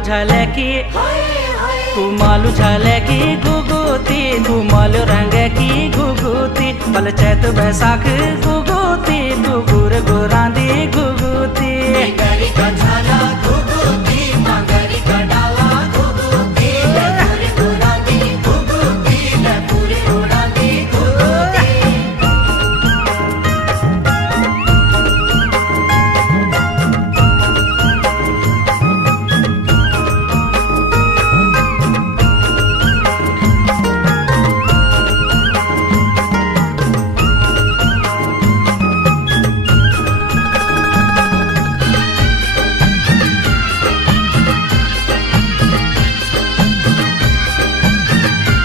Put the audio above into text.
झाले की कुमालू झाले की घुघुती, कुमाल रंग की घुघुती, बल चैत बैसाख